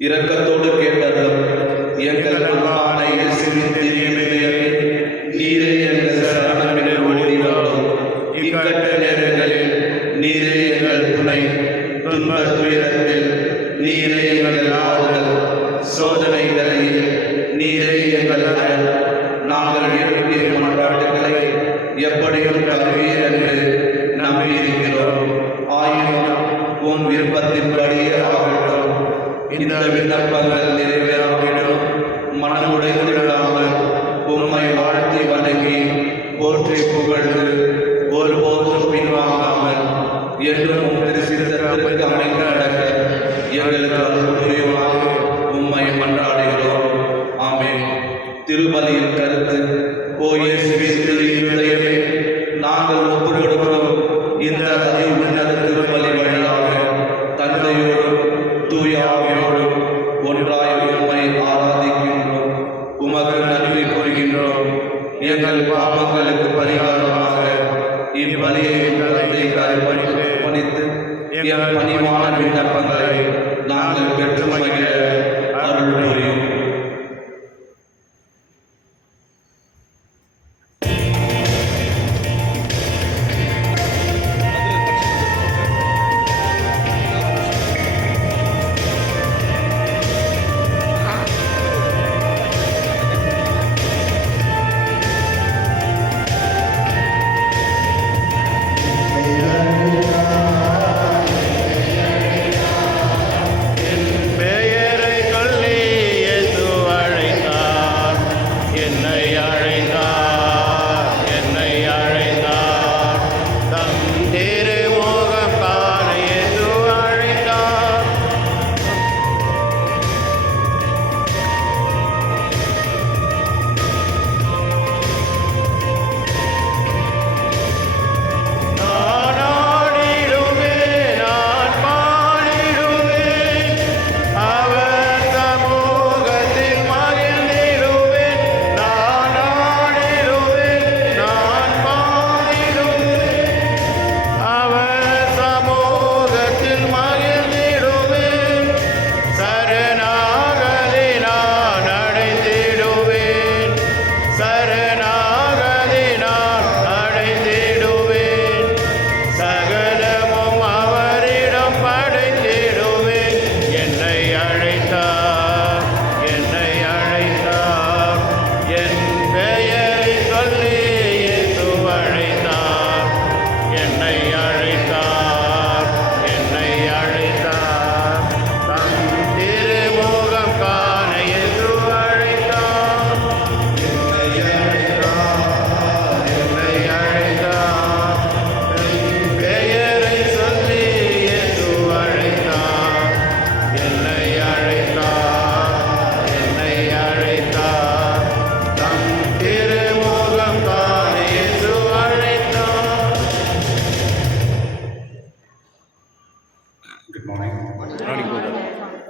இரக்கத்தோடு கேட்டருளும். எங்கள் அன்பான இயேசுவின் திரியமையை நீரே எங்கள் சரணமென ஓடி வந்தோம். இக்கட்ட நேரங்களில் நீரே எங்கள் துணை, துன்ப துயரத்தில் நீரே எங்கள் ஆறுதல், சோதனைகளில் நீரே எங்கள் அரண். நாங்கள் எழுப்பிய மன்றாட்டுகளை எப்படியும் கருவீர் என்று நம்பியிருக்கிறோம். ஆயினும் உன் விருப்பத்தின்படியே ஆகட்டும். இந்த விண்ணப்பங்கள் நிறைவேறாவிடும் மனமுடைந்திடாமல் உம்மை வாழ்த்தி வணங்கி போற்றி புகழ்ந்து ஒருபோதும் பின்வாங்காமல் என்றும் திருச்சித்தத்திற்கு அமைக்க நடக்க எங்களுக்கு அருள்புரியுமாறு உம்மை மன்றாடுகிறோம். ஆமென். திருப்பலியின் கருத்து: ஓ இயேசுவின் திரு இதயமே, நாங்கள் ஒப்புக் கொடுக்கிறோம். இந்த அதி உன்னத திருப்பலி வழியாக தந்தையோடும் தூய ஆவியோடும் ஒன்றாய் உம்மை ஆராதிக்கின்றோம். உமக்கு நன்றி கூறுகின்றோம். எங்கள் பாவங்களுக்கு பரிகாரமாக இப்பலியை பணித்து எங்கள் பணிவான விண்ணப்பங்களை நாங்கள் பெற்று மகிழ அருள் புரியும்.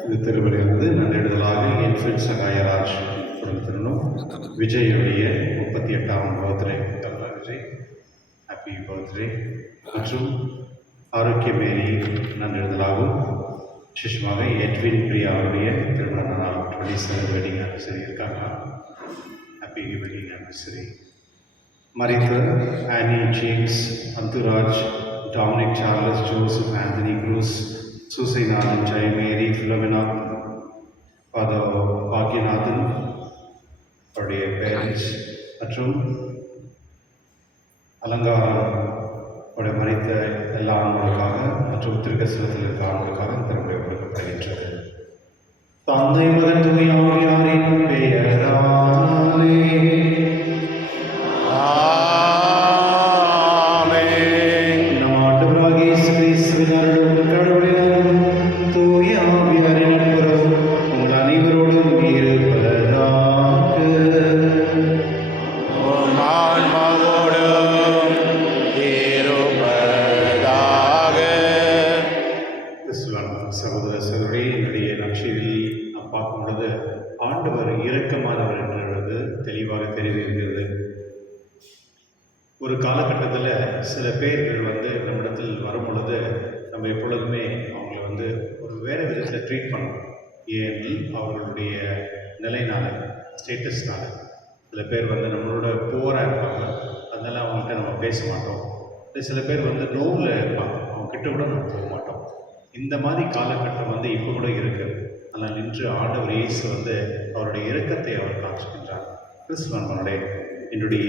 இது திருவிழையானது நன்றிடுதலாக என்ஃபில்ட் சகாயராஜ் குடும்பத்தினரும் விஜயுடைய 38ஆம் பர்த்டே. Vijay happy birthday. மற்றும் ஆரோக்கியமேரி நன்றிடுதலாகும் விசேஷமாக எட்வின் பிரியாவுடைய திருமண நாள் 27 வெட்டிங் ஆனிவர்சரி இருக்காங்க. Happy wedding anniversary. மரித்த Annie James Anthuraj Dominic Charles Joseph Anthony Cruz Susainathan Jayamary Philomena father Bhagyanathan அவருடைய பேரண்ட்ஸ் மற்றும் அலங்காரம் அவருடைய மறைத்த எல்லா ஆண்களுக்காக மற்றும் திருக்கசனத்தில் இருக்க ஆண்களுக்காக தன்னுடைய கொடுக்கப்படுகின்றது. தந்தை மகன் தூய ஆவியாரின் பெயராலே நம் ஆண்டவராகிய இயேசு கிறிஸ்துவின் அருளும் கடவுளின் தூய ஆவியாரின் நட்புறவும் உங்கள் அனைவரோடும் இருப்பதாக. சகோதர சகோதரி, என்னுடைய நற்செய்தியில் நான் பார்க்கும் பொழுது ஆண்டவர் இரக்கமானவர் என்றது தெளிவாக தெரிவிக்கிறது. ஒரு காலகட்டத்தில் சில பேர்கள் நம்மிடத்தில் வரும் பொழுது நம்ம எப்பொழுதுமே அவங்கள ஒரு வேறு விதத்தில் ட்ரீட் பண்ணணும். ஏனெனில் அவர்களுடைய நிலைனால ஸ்டேட்டஸ்னால சில பேர் நம்மளோட புவராக இருப்பாங்க, அதனால அவங்கள்ட்ட நம்ம பேச மாட்டோம். சில பேர் நோவில் இருப்பாங்க, அவங்க கிட்ட கூட நம்ம போக மாட்டோம். இந்த மாதிரி காலகட்டம் இப்போ கூட இருக்குது. ஆனால் இன்று ஆண்டவர் இயேசு அவருடைய இரக்கத்தை அவர் காட்டுகின்றார். கிறிஸ்துவனுடைய என்னுடைய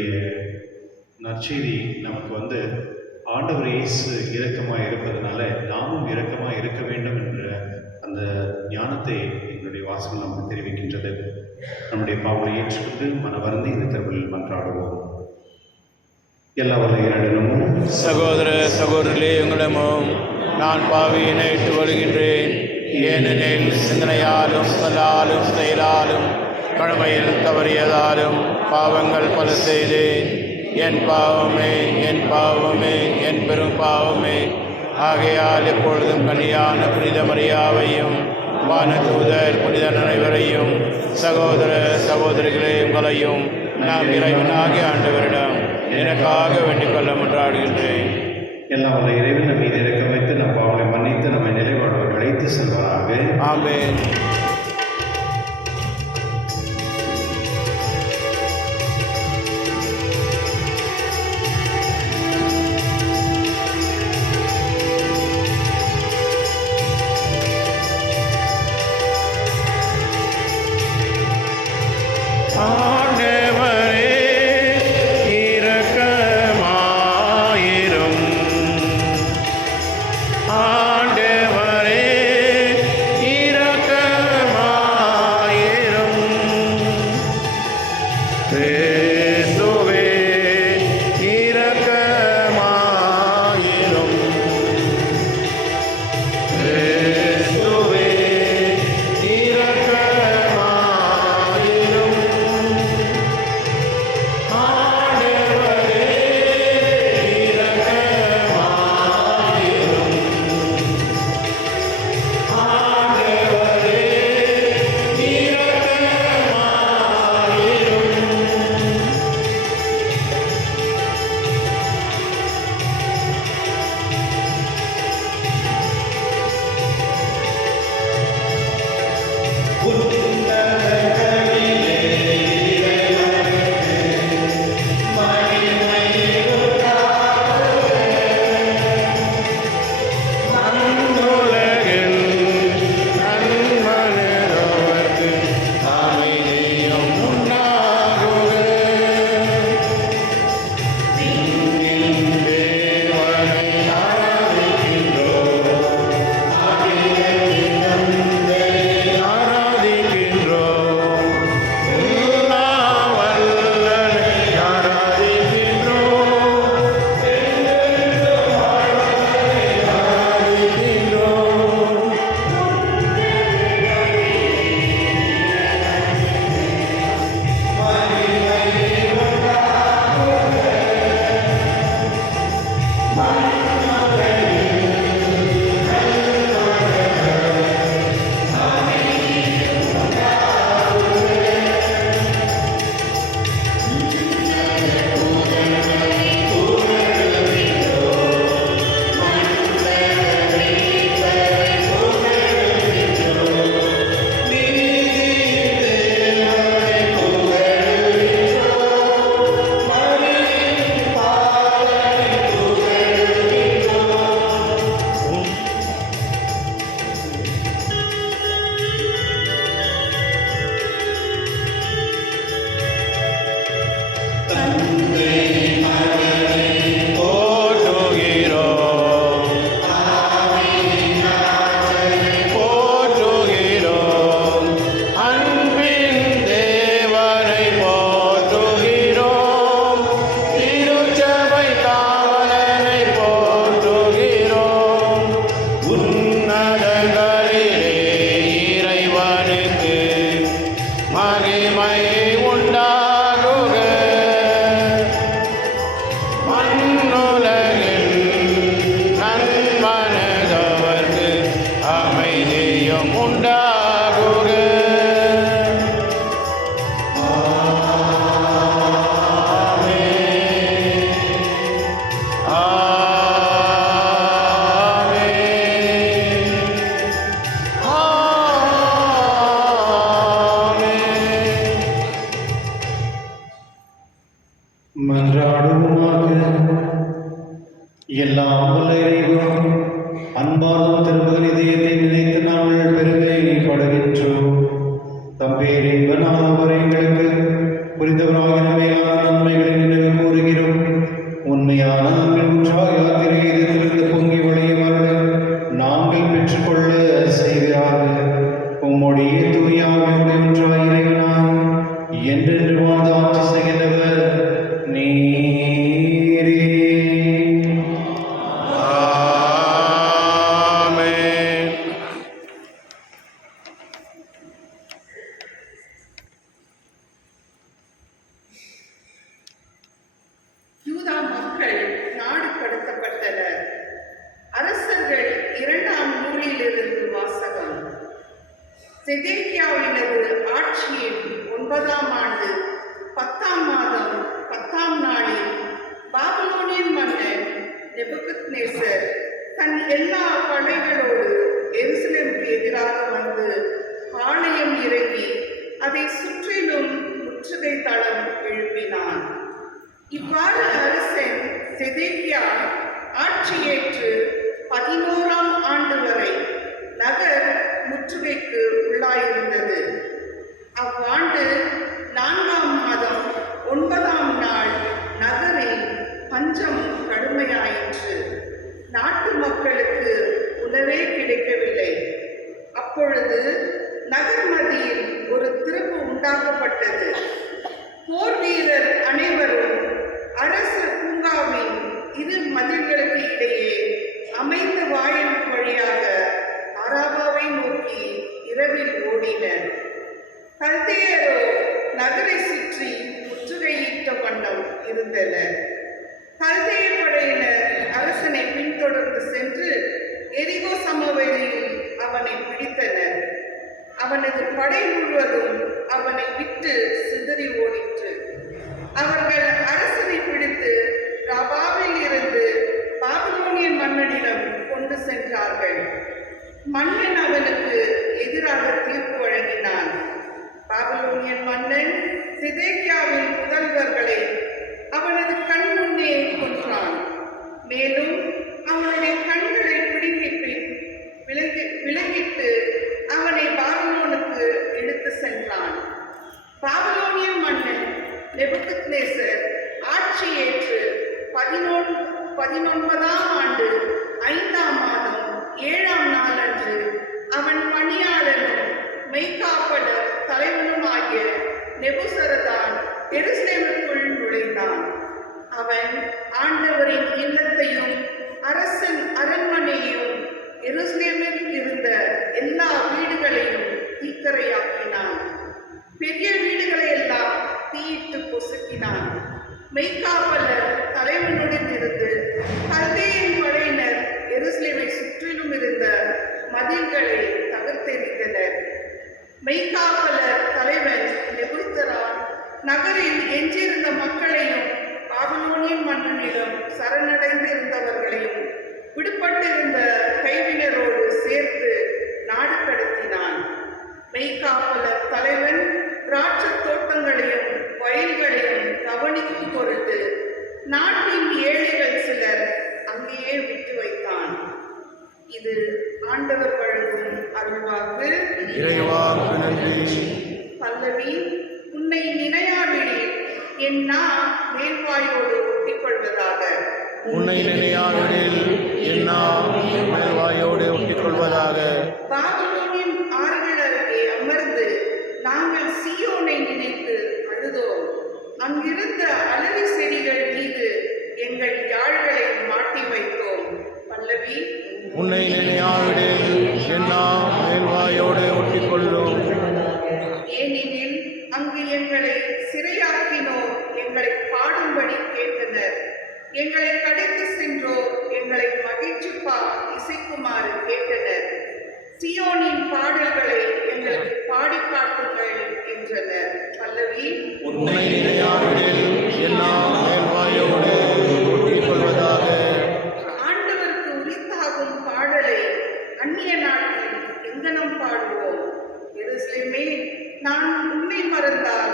நற்செய்தி நமக்கு ஆண்டவர் இயேசு இரக்கமாக இருப்பதனால நாமும் இரக்கமாக இருக்க வேண்டும் என்ற அந்த ஞானத்தை என்னுடைய வாசகம் நமக்கு தெரிவிக்கின்றது. நம்முடைய பாவங்களை ஏற்றுக்கொண்டு மனவருந்தி இந்த திருவிழில் மன்றாடுவோம். எல்லா வல்ல இறைவனும் சகோதர சகோதரிகளே, உங்களிடமும் நான் பாவியினை இட்டு வருகின்றேன். ஏனெனில் சிந்தனையாலும் சொல்லாலும் செயலாலும் கடமையில் தவறியதாலும் பாவங்கள் பல செய்தேன். என் பாவமே, என் பாவமே, என் பெரும் பாவமே. ஆகையால் எப்பொழுதும் கனியான புனித மரியாவையும் வானதூதர் புனிதர் அனைவரையும் சகோதர சகோதரிகளே உங்களையும் நாம் இறைவனாகிய ஆண்டவரிடம் எனக்காக வேண்டிக் கொள்ள மன்றாடுகின்றேன். எல்லாம் வல்ல இறைவன் நம் மீது இறக்க வைத்து நம் பாவங்களை மன்னித்து நம்மை நிலைவாழ்வோர் அழைத்து செல்வாராக. ஆமென். ஆண்டவரே இரக்கமாயிரும். என்றென்றும் உண்டாகுக. எல்லாம் வல்ல இறைவன் அன்பார்ந்த திருமகன் இதயத்தை நினைத்து நாங்கள் பெருமைப்படுகின்றோம். தம்பேரின் பனாதவர் எங்களுக்கு புரிந்தவராகின மேலான நன்மைகளை நினைவு கூறுகிறோம். உண்மையான அன்பின் உற்சாக யாத்திரை எதிர்த்து பொங்கி வழியவர்களை நாங்கள் பெற்றுக்கொள்ள செய்கிறார்கள். உம்முடைய தூயாவியுடைய ஒன்றாக இறைவனாய் என்றென்று வாழ்ந்து ஆட்சி செய்கின்றவர் நீரே. யூதா மக்கள் நாடு கடத்தப்பட்டனர். அரசர்கள் 2ஆம் நூலிலிருந்து வாசகம். செதேக்கியாவினது ஆட்சியின் 9ஆம் ஆண்டு 10ஆம் மாதம் 10ஆம் நாளில் பாபிலோனியன் மன்னன் நெபுகத்நேசர் தன் எல்லா படைகளோடு எருசலேமுக்கு எதிராக வந்து பாளையம் இறங்கி அதை சுற்றிலும் முற்றுகை தளம் எழுப்பினான். இவ்வாறு அரசன் செதேக்கியா ஆட்சியேற்று 11ஆம் ஆண்டு வரை நகர் முற்றுகைக்கு உள்ளாயிருந்தது. அவ்வாண்டு 4ஆம் மாதம் 9ஆம் நாள் நகரில் பஞ்சம் கடுமையாயிற்று. நாட்டு மக்களுக்கு உணவே கிடைக்கவில்லை. அப்பொழுது நகர் மத்தியில் ஒரு திறப்பு உண்டாக்கப்பட்டது. போர் வீரர் அனைவரும் அரச பூங்காவின் 2 மதில்களுக்கு இடையே அமைந்த வாயில் வழியாக அராபாவை நோக்கி இரவில் ஓடினர். கல்தேயரோ நகரை சுற்றி முற்றுகையிட்ட வண்ணம் இருந்தனர். கல்தேய படையினர் அரசனை பின்தொடர்ந்து சென்று எரிகோ சமவெளியில் அவனை பிடித்தனர். அவனது படை முழுவதும் அவனை விட்டு சிதறி ஓடிற்று. அவர்கள் அரசனை பிடித்து ரபாவில் இருந்து பாபிலோனியன் மன்னனிடம் கொண்டு சென்றார்கள். மன்னன் அவனுக்கு எதிராக தீர்ப்பு வழங்கினான். பாபிலோனியன் மன்னன் செதேக்கியாவின் புதல்வர்களை அவனது கண் முன்னே கொன்றான். மேலும் அவனுடைய கண்களை பிடுங்கி விலங்கிட்டு அவனை பாபிலோனுக்கு எடுத்து சென்றான். பாபிலோனியன் மன்னன் நெபுகத்நேசர் ஆட்சியேற்று 19ஆம் ஆண்டு 5ஆம் மாதம் 7ஆம் நாளன்று அவன் பணியாளரும் மெய்காப்பலர் தலைவனுமாகிய நெபுசரதான் எருசலேமுக்குள் நுழைந்தான். அவன் ஆண்டவரின் இல்லத்தையும் அரசன் அரண்மனையையும் எருசலேமில் இருந்த எல்லா வீடுகளையும் தீக்கரையாக்கினான். பெரிய வீடுகளை எல்லாம் தீயிட்டு பொசுக்கினான். மெய்காப்பலர் தலைவனுடன் இருந்து கல்தேயன் படையினர் எருசலேமை சுற்றிலும் இருந்த மதில்களை தகர்த்தெறிந்தனர். மெய்காப்பலர் தலைவன் நெபுசரதான் நகரில் எஞ்சியிருந்த மக்களையும் பாபிலோனியன் மன்னனிடம் சரணடைந்து இருந்தவர்களையும் விடுபட்டிருந்த கைவினரோடு சேர்த்து நாடு கடத்தினான். மெய்காப்பலர் தலைவன் திராட்சை தோட்டங்களையும் வயல்களையும் கவனிக்கும் பொருட்டு நாட்டின் ஏழைகள் சிலர் அங்கேயே விட்டு வைத்தான். இது ஆண்டவர் வழங்கும் அருள்வாக்கு. இறைவாக்கு நன்றி. பல்லவி. உன்னை நினையாவிடில் என் நா மேல்வாயோடு ஒட்டிக்கொள்வதாக. உன்னை நினையாவிடில் என் நா மேல்வாயோடு ஒட்டிக்கொள்வதாக. பாபிலோனின் ஆறுகள் அருகே அமர்ந்து நாங்கள் சீயோனை நினைத்து அழுதோம். அங்கிருந்த அலரி செடிகள் மீது எங்கள் யாழ்களை மாட்டி வைத்தோம். பல்லவி. உன்னை நினையாவிடில் என் நா மேல்வாயோடு ஒட்டிக்கொள்ளும். ஏனெனில் அங்கு எங்களை சிறையாக்கினோர் எங்களை பாடும்படி கேட்டனர். எங்களை கடத்தி சென்றோர் எங்களை மகிழ்ச்சிப்பா இசைக்குமாறு கேட்டனர். சியோனின் பாடல்களை எங்களுக்கு பாடி காட்டுங்கள் என்றனர். பல்லவி. உன்னை நினையாவிடில் எல்லாம் மேல்வாயோடு ஒட்டிக் கொள்வதாக. ஆண்டவருக்கு உரித்தாகும் பாடலை அந்நிய நாட்டில் எங்கனம் பாடுவோம். எருசலேமே, நான் உன்னை மறந்தால்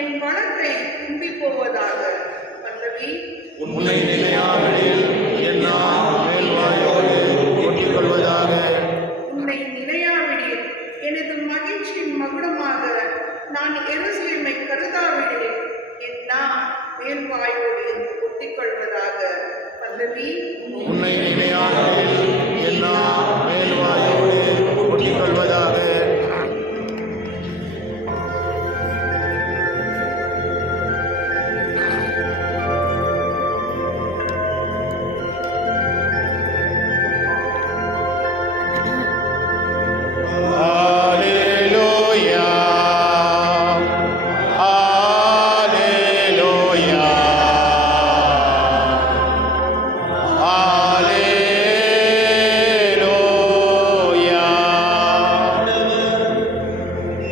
என் வழக்கை திரும்பி போவதாக. பல்லவி. உன்னை நினையாவிடில் எல்லாம் மேல்வாயோடு ஒட்டிக் கொள்வதாக. உன்னை நினையாவிடில் எனது மகிழ்ச்சியின் மகுடமாக நான் எருசலேமை கருதாவிடில் என் நாம் மேல்வாயோடு ஒட்டிக்கொள்வதாக. பல்லவி. உன்னை நினையாவிடில் எல்லாம் மேல்வாயோடு ஒட்டிக் கொள்வதாக.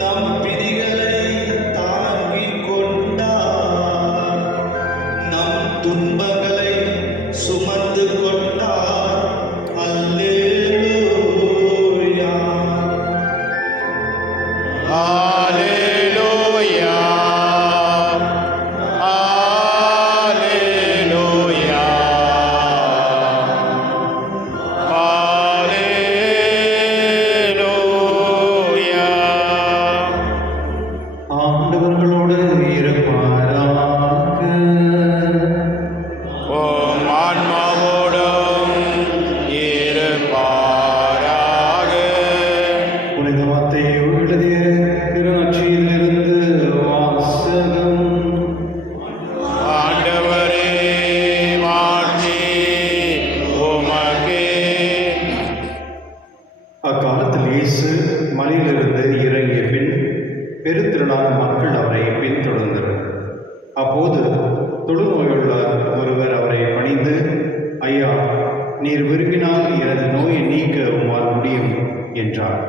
நம் பிணிகளை தாங்கிக் கொண்டார், நம் துன்பங்களை சுமந்து கொண்டார். அல்லேலூயா. Hallelujah. Hallelujah. Hallelujah. ஆண்டவர்களோடு இருப்பாராக. உம் ஆன்மாவோடும் இருப்பாராக. புனித மத்தேயு எழுதிய திருநற்செய்தியிலிருந்து வாசகம். ஆண்டவரே, மாட்சி உமக்கே. அக்காலத்தில் இயேசு மலையிலிருந்து இறங்கிய பின் பெருந்திரளான மக்கள் அவரை பின்தொடர்ந்தனர். அப்போது தொழுநோயுள்ள ஒருவர் அவரை பணிந்து, ஐயா, நீர் விரும்பினால் எனது நோயை நீக்க உம்மால் முடியும் என்றார்.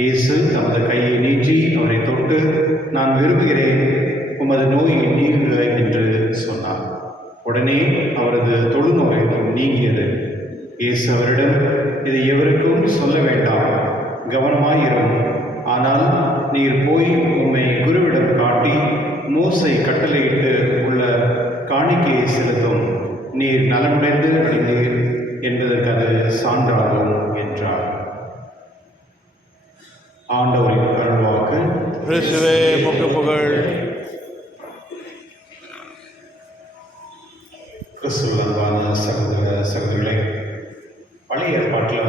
இயேசு தமது கையை நீட்டி அவரை தொட்டு, நான் விரும்புகிறேன், உமது நோயை நீங்குக என்று சொன்னார். உடனே அவரது தொழுநோய் நீங்கியது. இயேசு அவரிடம், இதை எவருக்கும் சொல்ல வேண்டாம், கவனமாயிரும். ஆனால் நீர் போய் உம்மை குருவிடம் காட்டி மோசே கட்டளையிட்டு உள்ள காணிக்கையை செலுத்தும். நீர் நலமடைந்து அடைந்தீர் என்பதற்கு அது சான்றாகும் என்றார். ஆண்டவரின் அருள்வாக்கு. கிறிஸ்துவே உமக்கு புகழ். கிறிஸ்துவில் அன்பான சகோதர சகோதரிகளே, பழைய ஏற்பாட்டில்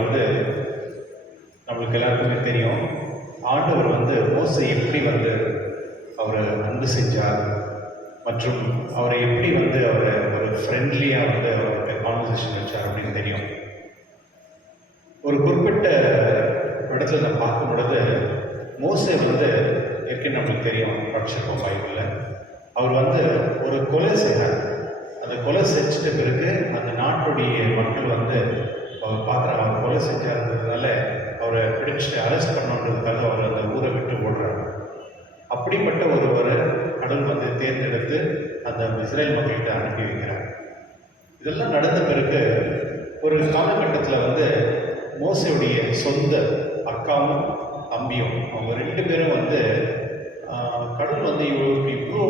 நம்மளுக்கு எல்லாருக்குமே தெரியும், ஆண்டவர் மோசே எப்படி அவரை அன்பு செஞ்சார் மற்றும் அவரை எப்படி அவரை ஒரு ஃப்ரெண்ட்லியாக அவருக்கு கான்வர்சேஷன் வச்சார் அப்படின்னு தெரியும். ஒரு குறிப்பிட்ட இடத்துல நம்ம பார்க்கும் பொழுது மோசே ஏற்கனவே நம்மளுக்கு தெரியும், படிச்சிருக்கோம் பைபிளில். அவர் ஒரு கொலை செய்கிறார். அந்த கொலை செஞ்சிட்ட பிறகு அந்த நாட்டுடைய மக்கள் அவர் பார்க்குறாங்க, அவர் கொலை செஞ்சாருன்றதுனால அவரை பிடிச்சிட்டு அரெஸ்ட் பண்ணணுன்றதுக்காக அவர் அந்த ஊரை விட்டு ஓடுறாங்க. அப்படிப்பட்ட ஒருவரை கடவுள் தேர்ந்தெடுத்து அந்த இஸ்ரேல் மக்கள்கிட்ட அனுப்பி வைக்கிறார். இதெல்லாம் நடந்த பிறகு ஒரு காலகட்டத்தில் மோசையுடைய சொந்த அக்காவும் தம்பியும் அவங்க ரெண்டு பேரும் கடவுள் இவருக்கு இவ்வளோ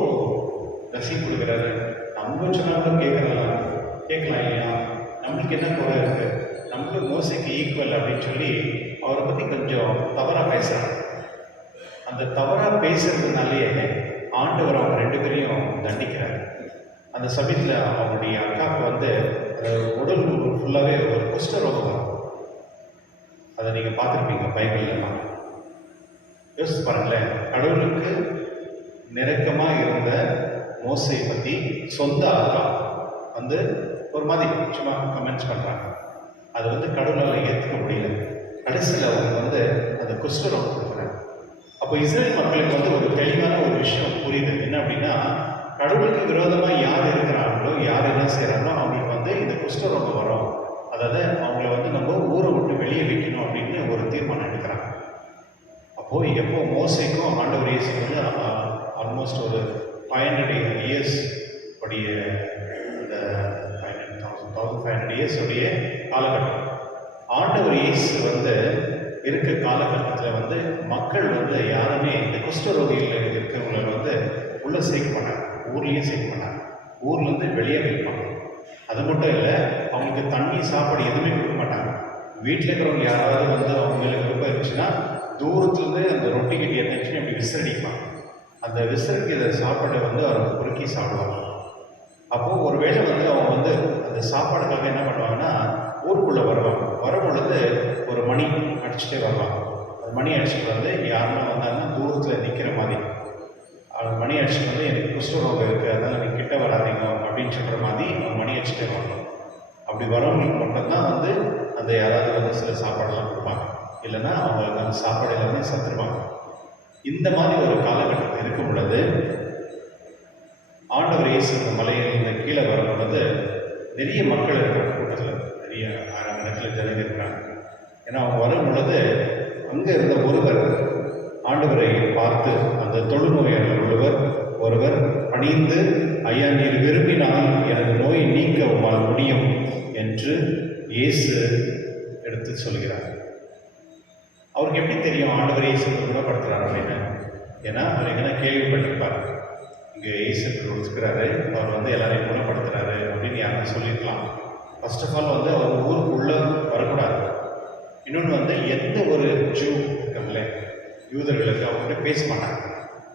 ரசீது கொடுக்குறாரு, நம்ம சொன்னாலும் கேட்கலாம் இல்லையா, நம்மளுக்கு என்ன குறை இருக்குது, நம்மளும் மோசைக்கு ஈக்குவல் அப்படின்னு சொல்லி அவரை பற்றி கொஞ்சம் தவறாக பேசுகிறாங்க. அந்த தவறாக பேசுறதுனாலேயே ஆண்டவர் அவங்க ரெண்டு பேரையும் தண்டிக்கிறார். அந்த சமயத்தில் அவங்களுடைய அக்காவுக்கு உடல் ஃபுல்லாகவே ஒரு குஷ்டரோகம் வரும். அதை நீங்கள் பார்த்துருப்பீங்க பைபிள்லாம். யோசிச்சு பாருங்களேன், கடவுளுக்கு நெருக்கமாக இருந்த மோசையை பற்றி சொந்த அக்கா ஒரு மாதிரி சும்மா கமெண்ட்ஸ் பண்ணுறாங்க. அது கடவுளால் ஏற்றுக்க முடியல. கடைசியில் அவங்க அந்த குஷ்டரோகம் கொடுக்குறாங்க. அப்போ இஸ்ரேல் மக்களுக்கு ஒரு தெளிவான ஒரு விஷயம் புரியுது. என்ன அப்படின்னா, கடவுளுக்கு விரோதமாக யார் இருக்கிறாங்களோ, யார் என்ன செய்கிறாங்களோ அவங்களுக்கு இந்த குஷ்டரோகம் வரும். அதாவது அவங்கள நம்ம ஊரை விட்டு வெளியே வைக்கணும் அப்படின்னு ஒரு தீர்மானம் எடுக்கிறாங்க. அப்போது எப்போ மோசைக்கும் ஆண்டவர் இயேசுக்கு வந்து ஆல்மோஸ்ட் ஒரு 500 இயர்ஸ் உடைய இந்த 1500 இயர்ஸ் உடைய காலகட்டம். ஆண்டவர் இயேசு வந்து இருக்க காலகட்டத்தில் வந்து மக்கள் வந்து யாருமே இந்த குஷ்டரோகிகள் இருக்கிறவங்களை வந்து உள்ளே சேர்க்க மாட்டாங்க, ஊர்லேயும் சேர்க்க மாட்டாங்க, ஊர்லேருந்து வெளியே வைப்பாங்க. அது மட்டும் இல்லை, அவங்களுக்கு தண்ணி சாப்பாடு எதுவுமே கொடுக்க மாட்டாங்க. வீட்டில் இருக்கிறவங்க யாராவது வந்து அவங்க மேலே விருப்பம் இருந்துச்சுன்னா தூரத்துலேருந்து அந்த ரொட்டி கட்டி எத்தனை அப்படி விசிறடிப்பாங்க. அந்த விசிறடிக்கிற சாப்பாடை வந்து அவர் பொறுக்கி சாப்பிடுவாங்க. அப்போது ஒரு வேளை வந்து அவங்க வந்து அந்த சாப்பாடுக்காக என்ன பண்ணுவாங்கன்னா ஊருக்குள்ளே வருவாங்க. வரும்பொழுது ஒரு மணி அடிச்சுட்டே வருவாங்க. அந்த மணி அடிச்சுட்டு வந்து யாருன்னா வந்தாங்கன்னா தூரத்தில் நிற்கிற மாதிரி மணி அடிச்சுட்டு வந்து எனக்கு குஷ்டரோகம் இருக்குது, அதனால் நீங்கள் கிட்ட வராதிங்க அப்படின்னு சொல்கிற மாதிரி அவங்க மணி அடிச்சுட்டே வரணும். அப்படி வரவங்களுக்கு மட்டும்தான் வந்து அந்த யாராவது வந்து சில சாப்பாடெல்லாம் கொடுப்பாங்க, இல்லைன்னா அவங்களுக்கு அந்த சாப்பாடு எல்லாமே சத்துருவாங்க. இந்த மாதிரி ஒரு காலகட்டத்தில் இருக்கும் பொழுது ஆண்டவர் இயேசு இந்த மலையில் இந்த கீழே வரும் பொழுது நிறைய மக்கள் இருக்கிறாங்க, கூட்டத்தில் நிறைய 1000 இடத்துல ஜனங்க இருக்கிறாங்க. ஏன்னா அவங்க வரும் பொழுது அங்கே இருந்த ஒருவர் ஆண்டவரை பார்த்து அந்த தொழுநோயாளர் ஒருவர் பணிந்து, ஐயா நீர் விரும்பினால் எனது நோயை நீக்க உம்மால் முடியும் என்று இயேசு எடுத்து சொல்கிறார். அவருக்கு எப்படி தெரியும் ஆண்டவர் இயேசு குணப்படுத்துகிறார் அப்படின்னு? ஏன்னா அவர் எங்கன்னா கேள்விப்பட்டிருப்பார், இங்கே இயேசு இருக்கிறாரு, அவர் வந்து எல்லாரையும் குணப்படுத்துகிறாரு அப்படின்னு யாரும் சொல்லியிருக்கலாம். ஃபர்ஸ்ட் ஆஃப் ஆல் வந்து அவர் ஊருக்குள்ளே வரக்கூடாது. இன்னொன்று வந்து எந்த ஒரு ஜூ இருக்காங்களே யூதர்களுக்கு அவங்ககிட்ட பேச மாட்டாங்க.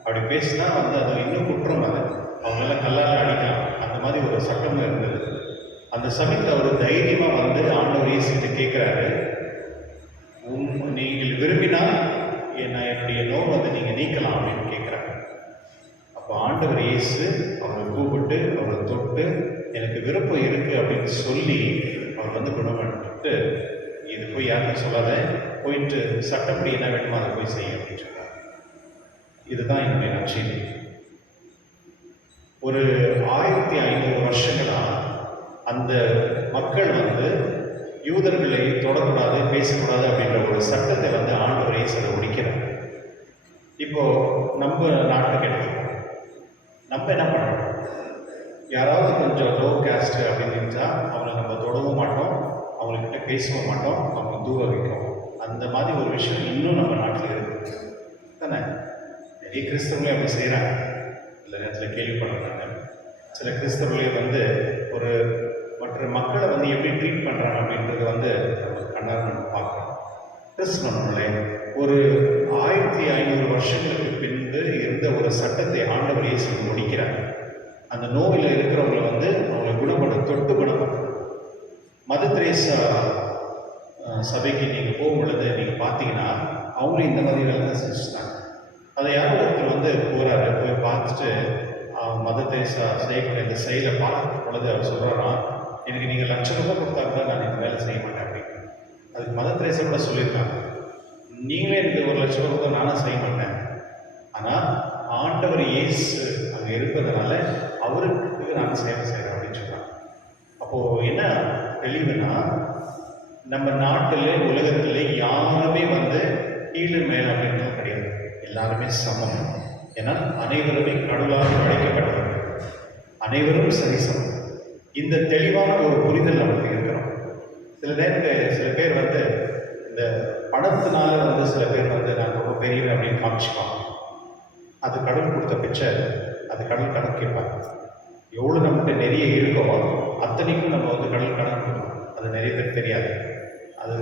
அப்படி பேசினா வந்து அது இன்னும் குற்றம், அது அவங்களால கல்லால் அடிக்கலாம், அந்த மாதிரி ஒரு சட்டமும் இருந்தது. அந்த சமயத்தில் அவர் தைரியமாக வந்து ஆண்டவர் இயேசுகிட்ட கேட்குறாரு, நீங்கள் விரும்பினால் என்னுடைய நோய் வந்து நீங்கள் நீக்கலாம் அப்படின்னு கேட்குறாங்க. அப்போ ஆண்டவர் இயேசு அவரை கூப்பிட்டு அவரை தொட்டு எனக்கு விருப்பம் இருக்குது அப்படின்னு சொல்லி அவர் வந்து குணப்படுத்திட்டு, இது போய் யாருக்கும் சொல்லாத, போயிட்டு சட்டப்படி என்ன வேணுமோ அதை போய் செய்ய அப்படின்னு சொல்றாங்க. இதுதான் என்னுடைய நற்செய்தி. ஒரு 1500 வருஷங்களா அந்த மக்கள் வந்து யூதர்களை தொடக்கூடாது, பேசக்கூடாது அப்படின்ற ஒரு சட்டத்தை வந்து ஆண்டவர் இயேசு ஒழிக்கிறார். இப்போ நம்ம நாட்டுக்கு எடுத்துக்கோம், நம்ம என்ன பண்ணுறோம்? யாராவது கொஞ்சம் லோ கேஸ்ட் அப்படின்னு இருந்தால் அவங்களை நம்ம தொடவும் மாட்டோம், அவங்கக்கிட்ட பேசவும் மாட்டோம், அவங்க தூரம் வைக்கும். அந்த மாதிரி ஒரு விஷயம் இன்னும் நம்ம நாட்டில் இருக்குது தானே? நிறைய கிறிஸ்தவர்களே அப்படி செய்கிறாங்க. சில நேரத்தில் கேள்விப்படுறாங்க, சில கிறிஸ்தவர்களே வந்து ஒரு மற்ற மக்களை வந்து எப்படி ட்ரீட் பண்ணுறாங்க அப்படின்றது வந்து நம்ம கண்ணால் நம்ம பார்க்குறோம். கிறிஸ்தவர்களே ஒரு 1500 வருஷங்களுக்கு பின்பு இருந்த ஒரு சட்டத்தை ஆண்டவர் இயேசு முடிக்கிறார். அந்த நோயில் இருக்கிறவங்களை வந்து அவங்களை தொட்டு குணப்படுத்தும். மதர் தெரேசா சபைக்கு நீங்கள் போகும் பொழுது நீங்கள் பார்த்தீங்கன்னா அவங்களும் இந்த மாதிரி வேலை தான் செஞ்சுட்டாங்க. அதை யாரோ ஒருத்தர் வந்து போகிறாரு, போய் பார்த்துட்டு மதர் தெரேசா செய்யக்கூடிய இந்த செயலை பார்க்கும் பொழுது அவர் சொல்கிறாராம், எனக்கு நீங்கள் ₹1,00,000 கொடுத்தா கூட நான் இந்த வேலை செய்ய மாட்டேன் அப்படின்னு. அதுக்கு மதர் தெரேசா கூட சொல்லியிருக்காங்க, நீங்களே எனக்கு ₹1,00,000 கொடுத்தா நானும் செய்ய மாட்டேன், ஆனால் ஆண்டவர் இயேசு அங்கே இருப்பதனால அவருக்கு நான் சேவை செய்கிறேன் அப்படின்னு சொல்கிறாங்க. அப்போது என்ன தெளிவுனா, நம்ம நாட்டில் உலகத்தில் யாருமே வந்து கீழே மேலே அப்படின்றது கிடையாது, எல்லாருமே சமம். ஏன்னா அனைவருமே கடவுளால் படைக்கப்பட்டவர்கள், அனைவரும் சரிசமம். இந்த தெளிவான ஒரு புரிதல் நமக்கு இருக்கிறோம். சில நேரத்தில் சில பேர் வந்து இந்த பணத்தினால வந்து சில பேர் வந்து நான் ரொம்ப பெரியவன் அப்படின்னு காமிச்சுப்பாங்க. அது கடவுள் கொடுத்த பிச்சை, அது கடவுள் கணக்கு கேட்பாங்க. எவ்வளோ நம்மகிட்ட நிறைய இருக்கோ அத்தனைக்கும் நம்ம வந்து கடவுள் கணக்கு கொடுக்கணும். அது நிறைய பேர் தெரியாது, அது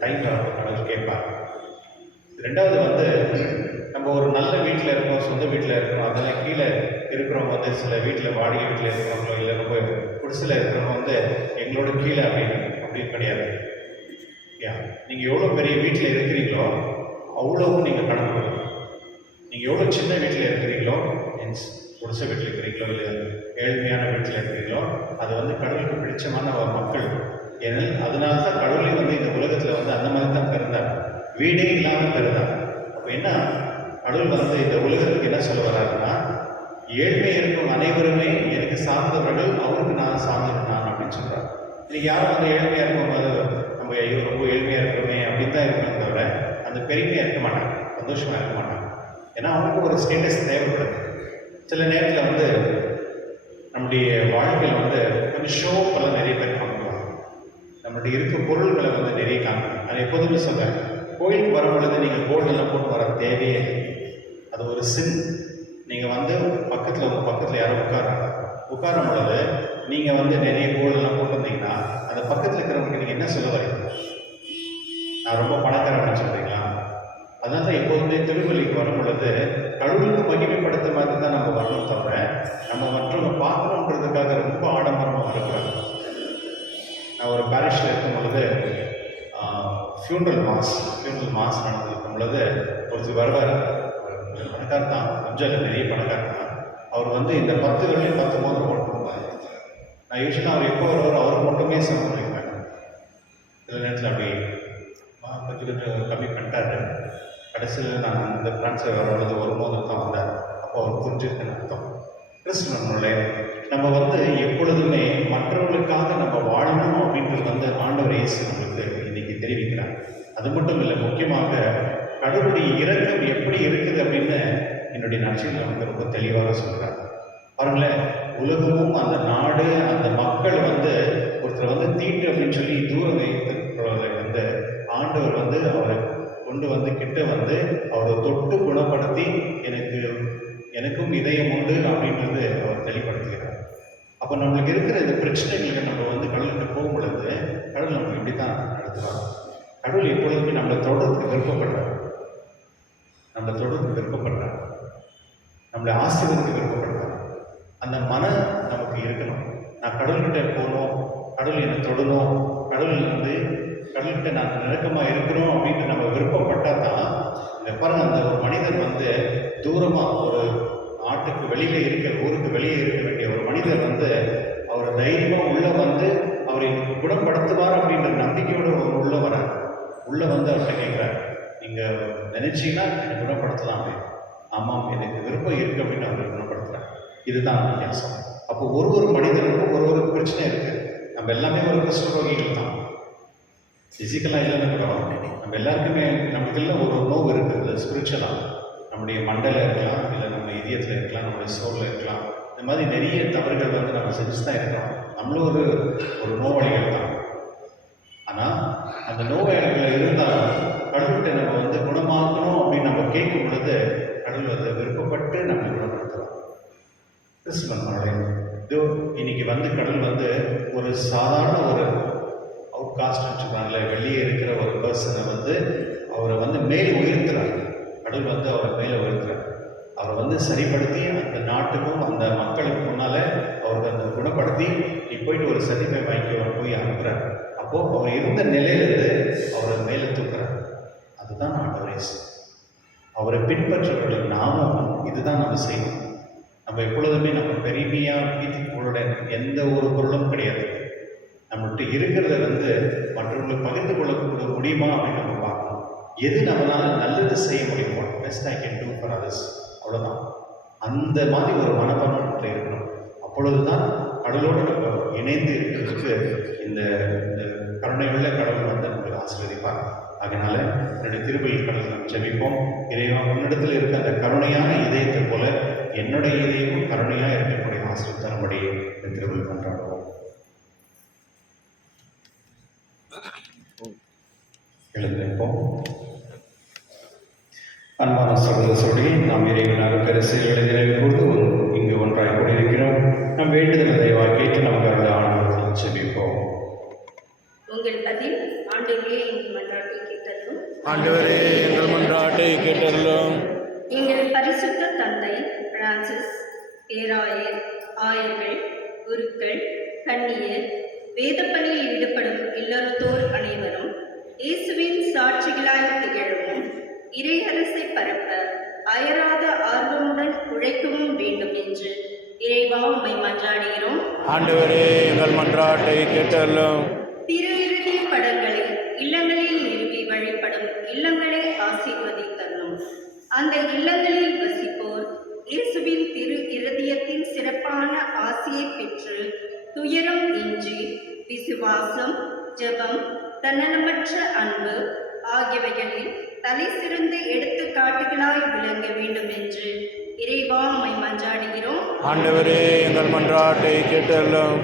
டைம் கடவுள் கேட்பாங்க. ரெண்டாவது வந்து நம்ம ஒரு நல்ல வீட்டில் இருக்கோம், சொந்த வீட்டில் இருக்கோம், அதெல்லாம் கீழே இருக்கிறவங்க வந்து சில வீட்டில் வாடகை வீட்டில் இருக்கிறவங்களோ இல்லை ரொம்ப குடிசில் இருக்கிறவங்க வந்து எங்களோட கீழே அப்படின்னு கிடையாது. நீங்கள் எவ்வளோ பெரிய வீட்டில் இருக்கிறீங்களோ அவ்வளோவும் நீங்கள் கணக்கு கொடுக்கணும். நீங்கள் எவ்வளோ சின்ன வீட்டில் இருக்கிறீங்களோ, மீன்ஸ் குடிசை வீட்டில் இருக்கிறீங்களோ இல்லை ஏழ்மையான வீட்டில் இருக்கிறீங்களோ, அது வந்து கடவுளுக்கு பிடிச்சமான ஒரு மக்கள். ஏன்னா அதனால தான் கடவுளே வந்து இந்த உலகத்தில் வந்து அந்த மாதிரி தான் பிறந்தார், வீடே இல்லாமல் பிறந்தார். அப்போ என்ன கடவுள் வந்து இந்த உலகத்துக்கு என்ன சொல்ல வர்றாருன்னா, ஏழ்மை இருக்கும் அனைவருமே எனக்கு சார்ந்தவர்கள், அவருக்கு நான் சார்ந்தவர்கள் நான் அப்படின்னு சொல்கிறார். இன்னைக்கு யாரும் வந்து ஏழ்மையாக இருக்கும்போது நம்ம ஐயோ ரொம்ப ஏழ்மையாக இருக்கிறோமே அப்படின்னு தான் இருக்கணும், தவிர அந்த பெருமையாக இருக்க மாட்டாங்க, சந்தோஷமாக இருக்க மாட்டாங்க. ஏன்னா அவங்களுக்கு ஒரு ஸ்டேட்டஸ் தேவைப்படுது. சில நேரத்தில் வந்து நம்முடைய வாழ்க்கையில் வந்து கொஞ்சம் ஷோப்பெல்லாம் நிறைய பேர் காமிக்குவாங்க. நம்மளுடைய இருக்க பொருள்களை வந்து நிறைய காமிப்பாங்க. நான் எப்போதுமே சொல்கிறேன், கோயிலுக்கு வரும் பொழுது நீங்கள் கோல்டெல்லாம் போட்டு வர தேவையே இல்லை. அது ஒரு சின். நீங்கள் வந்து உங்கள் பக்கத்தில் யாரும் உட்காரும் பொழுது நீங்கள் வந்து நிறைய கோல்டெல்லாம் போட்டிருந்தீங்கன்னா அந்த பக்கத்தில் இருக்கிறவங்களுக்கு நீங்கள் என்ன சொல்ல வரீங்க? நான் ரொம்ப பணக்காரன்னு சொல்கிறீங்களா? அதனால தான் எப்போதுமே திருவள்ளிக்கு வரும் பொழுது கடவுளுக்கு மகிமைப்படுத்த மாதிரி தான் நம்ம வரணும், தவிர நம்ம மற்றவங்க பார்க்கணுன்றதுக்காக ரொம்ப ஆடம்பரமாக வரக்கூடாது. நான் ஒரு பாரிஷில் இருக்கும் பொழுது ஃபியூனரல் மாஸ் நடந்துருக்கும் பொழுது ஒருத்தர் வருவார். பணக்காரர் தான், கொஞ்சம் இல்லை, நிறைய பணக்காரர் தான். அவர் வந்து இந்த 10 வெள்ளியும் 10 மோதிரம் போட்டுருந்தார். நான் யூஸ்வலாக அவர் எப்போ வருவார், அவர் மட்டுமே சமைப்பேன். சில நேரத்தில் அப்படி கொஞ்சம் கம்மி பண்ணிட்டாரு. கடைசியில் நான் இந்த பிரான்ஸில் வரும்பொழுது ஒரு மோதிரம் தான் வந்தார். அப்போ அவர் புரிஞ்சிருக்குன்னு அர்த்தம். கிறிஸ்துவனுடைய நம்ம வந்து எப்பொழுதுமே மற்றவர்களுக்காக நம்ம வாழணும் அப்படின்றது வந்து ஆண்டவர் இயேசு நம்மளுக்கு இன்னைக்கு தெரிவிக்கிறார். அது மட்டும் இல்லை, முக்கியமாக கடவுளுடைய இரக்கம் எப்படி இருக்குது அப்படின்னு என்னுடைய நட்சத்திரம் நமக்கு ரொம்ப தெளிவாக சொல்கிறார். பாருங்களேன், உலகமும் அந்த நாடு அந்த மக்கள் வந்து ஒருத்தர் வந்து தீட்டு அப்படின்னு சொல்லி தூரம் வைத்திருக்கிறவர்களை வந்து ஆண்டவர் வந்து அவரை கொண்டு வந்து கிட்ட வந்து அவரை தொட்டு குணப்படுத்தி எனக்கும் இதயம் உண்டு அப்படின்றது அவர் தெளிவுபடுத்துகிறார். அப்போ நம்மளுக்கு இருக்கிற இந்த பிரச்சனைகளுக்கு நம்ம வந்து கடலுக்கு போகும் பொழுது கடவுள் நம்ம இப்படி தான் நடத்துவார். கடவுள் எப்பொழுதுமே நம்மளை தொடர்றதுக்கு விருப்பப்படுறார், நம்மளை ஆசீர்வதிக்க விருப்பப்படுறார். அந்த மனம் நமக்கு இருக்கணும். நான் கடவுள்கிட்ட போகணும், கடவுள் என்னை தொடணும், கடவுள்கிட்ட நான் நெருக்கமாக இருக்கணும் அப்படின்னு நம்ம விருப்பப்பட்டால் தான். இந்த பாருங்கள், அந்த ஒரு மனிதர் வந்து தூரமாக ஒரு நாட்டுக்கு வெளியில் ஊருக்கு வெளியே இருக்க வேண்டிய ஒரு மனிதர் வந்து அவர் தைரியமாக உள்ளே வந்து அவர் எனக்கு குணப்படுத்துவார் அப்படின்ற நம்பிக்கையோடு உள்ளே வரார். உள்ளே வந்து அவர்கிட்ட கேட்குறாரு, நீங்கள் நினைச்சீங்கன்னா என்னை குணப்படுத்தலாம். ஆமாம், எனக்கு விருப்பம் இருக்குது அப்படின்னு அவர் குணப்படுத்துகிறார். இதுதான் வித்தியாசம். அப்போ ஒரு மனிதனுக்கும் ஒரு பிரச்சனை இருக்குது. நம்ம எல்லாமே ஒரு குஷ்டரோகிகள் தான், ஃபிசிக்கலாக இல்லைன்னு கூட நம்ம எல்லாருக்குமே நமக்கெல்லாம் ஒரு நோவு இருக்குது. அது ஸ்பிரிச்சுவலாக நம்முடைய மண்டையில் இருக்கலாம், இல்லை நம்ம இதயத்தில் இருக்கலாம், நம்முடைய சோலில் இருக்கலாம். இந்த மாதிரி நிறைய தவறுகள் வந்து நம்ம செஞ்சு தான் இருக்கிறோம். நம்மளும் ஒரு நோயாளிகள் தான். ஆனால் அந்த நோயாளிகள் இருந்தாலும் கடவுள்கிட்ட நம்ம வந்து குணமாக்கணும் அப்படின்னு நம்ம கேட்கும் பொழுது கடவுள் அதை விருப்பப்பட்டு நம்ம குணப்படுத்துகிறோம். கிறிஸ்துவன் இன்னைக்கு வந்து கடவுள் வந்து ஒரு சாதாரண ஒரு அவுட் காஸ்ட்னு சொல்கிறாங்களே, வெளியே இருக்கிற ஒரு பர்சனை வந்து அவரை வந்து மேலே உயர்த்துறாரு. கடவுள் வந்து அவரை மேலே உயர்த்துறாரு. அவரை வந்து சரிப்படுத்தி அந்த நாட்டுக்கும் அந்த மக்களுக்கு முன்னால் அவருக்கு அந்த குணப்படுத்தி நீ போயிட்டு ஒரு சர்டிஃபிகேட் வாங்கி போய் அனுப்புகிறார். அப்போது அவர் இருந்த நிலையிலிருந்து அவரை மேலே தூக்குறார். அதுதான் ஆண்டவர் இயேசு. அவரை பின்பற்றவர்கள் நாமும் இதுதான் நம்ம செய்யணும். நம்ம எப்பொழுதுமே நம்ம பெருமையாக பீத்திகளுடன் எந்த ஒரு பொருளும் கிடையாது. நம்மள்கிட்ட இருக்கிறத வந்து மற்றவங்களுக்கு பகிர்ந்து கொள்ள முடியுமா அப்படின்னு நம்ம பார்க்கணும். எது நம்மளால் நல்லது செய்ய முடியுமோ, best I can do for others, அவ்வளோதான். அந்த மாதிரி ஒரு மனப்பான்மை இருக்கணும். அப்பொழுது தான் கடவுளோடு நம்ம இணைந்து இருக்கிறதுக்கு இந்த கருணையுள்ள கடவுள் வந்து நமக்கு ஆசீர்வதிப்பார். அதனால என்னுடைய திருப்பலி கடவுள் நம்ம ஜெபிப்போம். இறைவா, உன்னிடத்தில் இருக்க அந்த கருணையான இதயத்தை போல என்னுடைய இதயமும் கருணையாக இருக்கக்கூடிய ஆசீர்வாதம் தரும்படி இந்த திருப்பலி கொண்டாடுவோம். எழுந்திருப்போம். அன்பான சகோதரர்களே, நாம் இறைவனாக கரிசைகளை நினைவு கூர்ந்து இங்கு ஒன்றாக கூடியிருக்கிறோம். நாம் வேண்டுதலை தயவாக கேட்டு நமக்கு ஆண்டவர்கள் ஜெபிப்போம். உங்கள் பதில் ஆண்டவரே எங்கள் மன்றாட்டை கேட்டதும். ஆண்டவரே எங்கள் மன்றாட்டை கேட்டருளும். எங்கள் பரிசுத்த தந்தை பிரான்சிஸ், பேராயர், ஆயர்கள், குருக்கள், கன்னியர், வேதப்பணியில் ஈடுபடும் இல்லறத்தோர் அனைவரும் இயேசுவின் சாட்சிகளாய் திகழவும் இறையரசை பரப்ப அயராத ஆர்வமுடன் உழைக்கவும் வேண்டும் என்று இறைவா உம்மை மன்றாடுகிறோம். ஆண்டவரே எங்கள் மன்றாட்டை கேட்டருளும். திரு இறுதி படங்களை இல்லங்களில் நிறுவி வழிபடும் இல்லங்களை ஆசீர்வதித்தருளும். அந்த இல்லங்களில் வசிப்போர் இயேசுவின் திரு இருதயத்தின் சிறப்பான ஆசியை பெற்று துயரம் இன்றி விசுவாசம், ஜெபம், தன்னலமற்ற அன்பு ஆகியவைகளில் தலை சிறந்த எடுத்துக்காட்டுகளாய் விளங்க வேண்டும் என்று இறைவா உம்மை மன்றாடுகிறோம். ஆண்டவரே எங்கள் மன்றாட்டை கேட்டருளும்.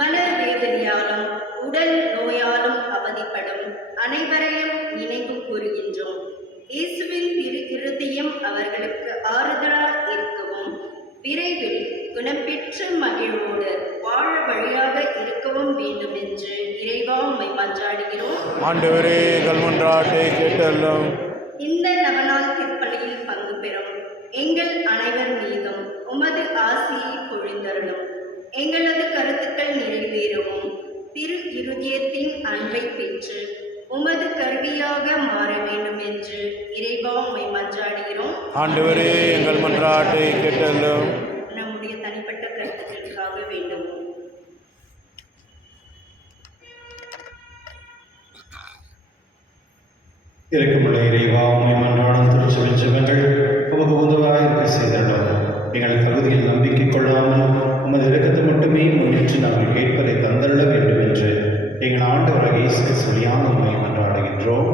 மன வேதனையாலும் உடல் நோயாலும் அவதிப்படும் அனைவரையும் நினைவு கூறுகின்றோம். இயேசுவின் திரு இருதயம் அவர்களுக்கு ஆறுதலால் இருக்கவும் விரைவில் குணம்பெற்று மகிழ்வோடு வாழ வழியாக இருக்கவும் வேண்டும் என்று இறைவா உம்மை மன்றாடுகிறோம். ஆண்டவரே எங்கள் மன்றாட்டை கேட்டருளும். இந்த நவநாள் திருப்பலியில் பங்கு பெறும் எங்கள் அனைவர் மீதும் உமது ஆசியை பொழிந்தருளும். எங்களது கருத்துக்கள் நிறைவேறவும் திரு இருதயத்தின் அன்பை பெற்று உமது கருவியாக மாற வேண்டும் என்று இறைவா உம்மை மன்றாடுகிறோம். ஆண்டவரே எங்கள் மன்றாட்டை கேட்டருளும். நம்முடைய தனிப்பட்ட கருத்துக்களுக்காக வேண்டும். இறக்கமுள்ள இறைவா உம்மை மன்றாடும் திருச்சபை ஜெபங்கள் உமக்கு உதவாக இருக்க செய்தருளும். எங்கள் தகுதியில் நம்பிக்கை கொள்ளாமல் உமது இரக்கத்தை மட்டுமே முன்னிட்டு நாங்கள் கேட்பதை தந்தருள வேண்டும் என்று எங்கள் ஆண்டவராக இயேசு கிறிஸ்து வழியாக உம்மை மன்றாடுகின்றோம்.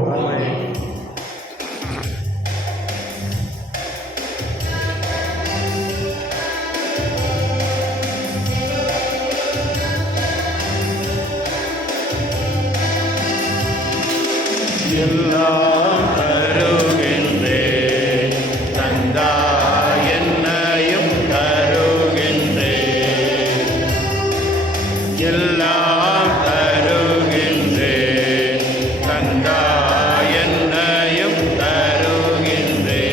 எல்லாம் தருகின்றே தந்தா என்னையும் தருகின்றே. எல்லாம் தருகின்றே தந்தா என்னையும் தருகின்றே.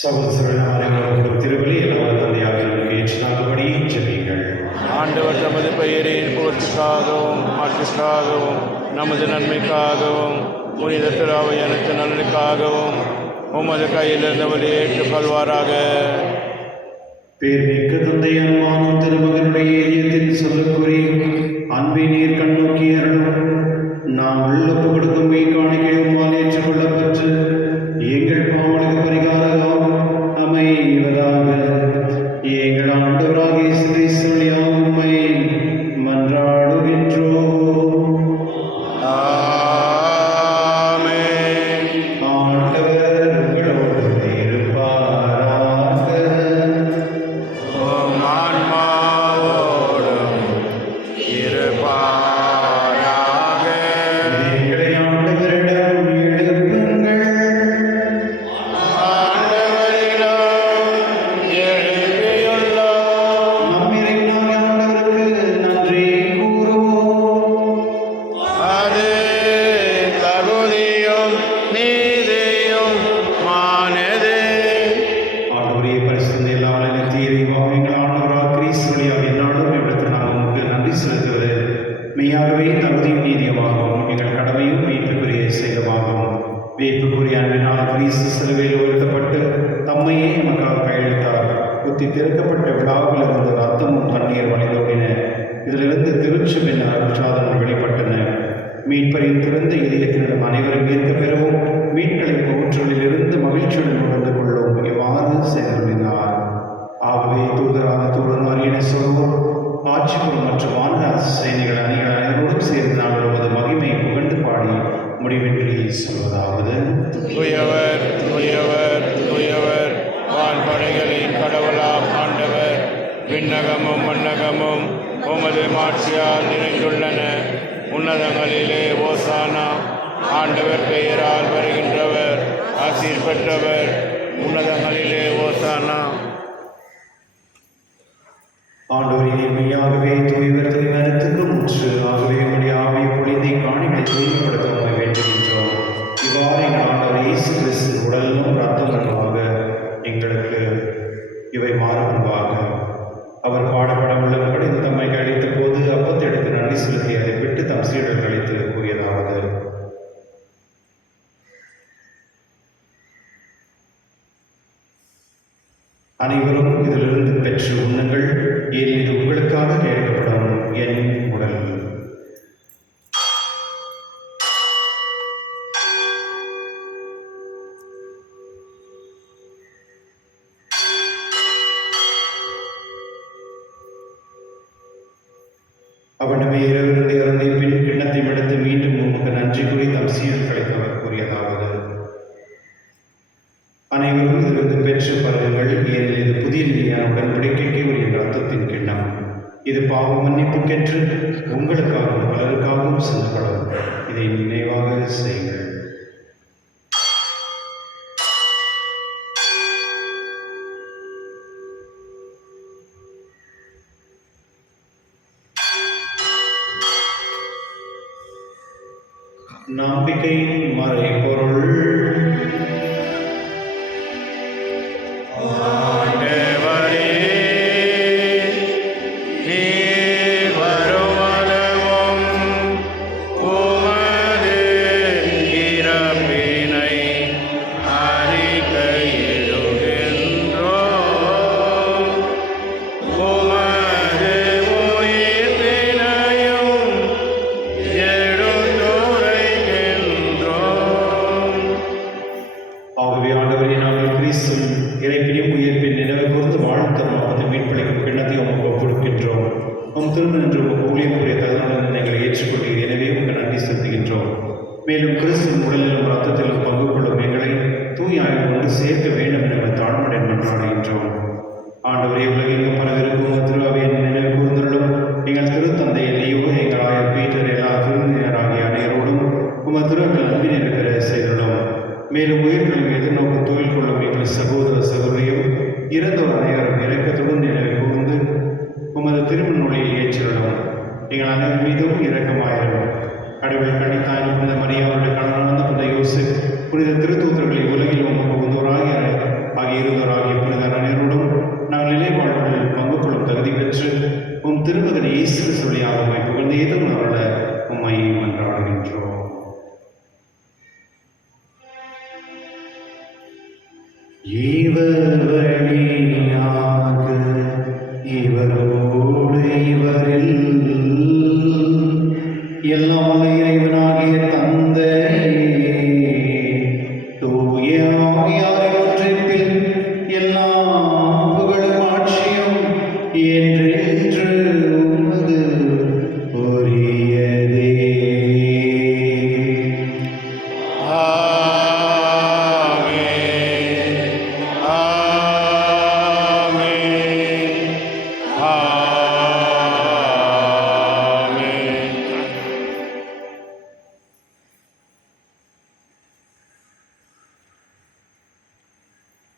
சகோதரர்கள் அனைவருக்கும் திருவள்ளி எல்லாரும் தந்தையாக ஏற்றினாகபடி ஜெபிங்கள். ஆண்டவர் தமது பெயரின் புகழ்ச்சிக்காகவும் மாற்றிற்காகவும் நமது நன்மைக்காகவும் புனித திராவை அனைத்து நலனுக்காகவும் உமது கையிலிருந்தவரை ஏற்றுக்கொள்வாராக. பேர்மிக்க தந்தையன்மானும் திருமகனுடைய இதயத்தின் சொல்லுக்குறி அன்பை நீர் கண்ணோக்கி அருளும். நாம் உள்ளப்பு கொடுக்கும் காணிக்கையுமால் ஏற்றுக்கொள்ளப்பட்டு எங்கள் பாவங்களுக்கு பரிகாரம் அமைவதாக. எங்கள் ஆண்டவராக இயேசு கிறிஸ்து வழியாக உம்மை மன்றாடுகின்றோம். ஆமென். ஆண்டவர் உங்களோடு இருப்பாராக. உம் ஆன்மாவோடும் இருப்பாராக. எங்களை ஆண்டவரிடம் எழுப்புங்கள். ஆண்டவரிடம் எழுப்பியுள்ளோம். நம் இறைவனாகிய ஆண்டவருக்கு நன்றி கூறுவோம். அது தகுதியும் நீதியும் மானதே. ஆண்டவரே பரிசுத்த எல்லாம் நிலைத்து இறைவா எங்கள் ஆண்டவராக கிறிஸ்து வழியாக என்னாலும் இவ்விடத்தில் நாங்கள் உங்களுக்கு நன்றி செலுத்துவது மெய்யாகவே தகுதியும் நீதியமாகவும் எங்கள் கடமையும் மீட்புக்குரிய செய்தமாகவும் மீட்புக்குரிய அன்பினால் கிறிஸ்து சிலுவையில் உயர்த்தப்பட்டு தம்மையே நமக்காக கையெழுத்தார். குத்தி திறக்கப்பட்ட விழாவில் இருந்து ரத்தமும் தண்ணீர் வழிந்தோடின. இதிலிருந்து திருச்சபின் அருட்சாதனம் வெளிப்பட்டன. மீட்பரின் திறந்த இதயத்தினரும் அனைவரும் ஏற்க பெறவும் மீட்களை போற்றலிலிருந்து மகிழ்ச்சியுடன் உணர்ந்து கொள்ளும் இவ்வாறு செய்தருளினார். ஆகவே தூதரான தூதனார் என சொல்வோம். ஆட்சிக்குள் மற்றும் வானராச சேனைகள் அணிகள் அனைவரோடும் சேர்ந்து நாங்கள் உமது மகிமையை புகழ்ந்து பாடி முடிவின்றி சொல்வதாவது. தூயவர் தூயவர் தூயவர் வான்படைகளின் கடவுளாம் ஆண்டவர். விண்ணகமும் மண்ணகமும் உமது மாட்சியால் நிறைந்துள்ளன. உன்னதங்களிலே ஓசானா. ஆண்டவர் பெயரால் வருகின்றவர் ஆசீர் பெற்றவர். உன்னதங்களிலே ஓசானா. ஆண்டவரின் மெய்யாகவே தூய்வர் திருமணத்துக்கு முற்று. ஆகவே உடைய ஆவி காணிகளை தூய்மைப்படுத்த உண்மை வேண்டுகின்றோம். இவ்வாறு எங்கள் ஆண்டவர் இயேசு கிறிஸ்து உடலும் ரத்தமுமாக எங்களுக்கு இவை மாறுபடுவாக. அவர் பாடுபட உள்ள கடிந்து தம்மை அழைத்த போது அப்பத்தை எடுத்து நன்றி செலுத்தி அதை விட்டு தம் சீடர்கள் அழைத்து கூறியதாவது: அனைவரும் இதிலிருந்து பெற்று உண்ணுங்கள், ஏன் இது உங்களுக்காக கேட்கப்படும் என் உடல். அவனிடமே இரவிருந்து இறந்த பின் கிண்ணத்தை எடுத்து மீண்டும் உமக்கு நன்றி கூறி தம் சீடர்களை அவர் கூறியதாவது: அனைவரும் இதிலிருந்து பெற்று பருகுங்கள், ஏனில் இது புதிய நிலையான உடன்படிக்கைக்கு உரிய ரத்தத்தின் கிண்ணம். இது பாவ மன்னிப்புக்கென்று உங்களுக்காகவும் பலருக்காகவும் சிந்தப்படும். இதை நினைவாக செய்யுங்கள். நம்பிக்கையின் மறைபொருள். ஆண்டவரே, நீர் வருமளவும் உமது இறப்பினை அறிக்கையிடுகின்றோம். உமது உயிர்ப்பினையும் எடுத்துரைக்கின்றோம். ஆகவே ஆண்டவரே, நாங்கள் கிறிஸ்துவின் இறைப்பினையும் உயிர்ப்பின் நினைவு கூர்ந்து வாழ்த்தம் நமது மீட்பளிக்கும் கிண்ணத்தை உமக்கு கொடுக்கின்றோம். உம் திரும்ப நின்று உமக்கு ஊழியம் புரிய தகுதியுடன் எங்களை ஏற்றுக்கொண்டு எனவே உங்கள் நன்றி செலுத்துகின்றோம். மேலும் கிறிஸ்துவின் உடலிலும் ரத்தத்திலும் பங்கு கொள்ளும் எங்களை தூய ஆய்வு கொண்டு சேர்க்க வேண்டும் என்ற தாழ்மையுடன் மன்றாடுகின்றோம். ஆண்டவரே, உலகெங்கும் பலவிருக்கும் திருவாவியின் நினைவு கூர்ந்தருளும். எங்கள் திருத்தந்தை லியோ, எங்கள் ஆயர் பீட்டர், எல்லா திருநீராகிய அனைவரோடும் உமது திருக்கள் அன்பினை பெற செய்துள்ளோம். மேலும் உயிர்களும் எதிர்நோக்கும் தொழில் கொள்ளும் எங்கள் சகோதர சகோதரியும் இறந்தோர் அனைவரும் இரக்கத்துடன் நினைவு கூர்ந்து உமது திருமண மொழியில் ஏற்றிருந்தோம். எங்கள் அனைவர் மீதும் இரக்கமாயிரும். கடவுள் கணித்தாய் புனித மரியாவுடைய கணவனான புனித யோசேப், புனித திருத்தூதர்களை உலகில் உமக்கு இருந்தோராகிய புனித அனைவரோடும் நாங்கள் நிலை வாழ்வில் பங்கு கொள்ளும் தகுதி பெற்று உம் திருமகன் இயேசு சொல்லியாக உம்மை புகழ்ந்து ஏதும் அவரோட உம்மை மன்றாடுகின்றோம். இவர் வழியாக இவரோடு இவரில் எல்லாம் இறைவனாகிய தந்தை தூய ஆவியாரின் ஒன்றிப்பில் எல்லா புகழும் ஆட்சியும் என்றென்று உமது உரியதே.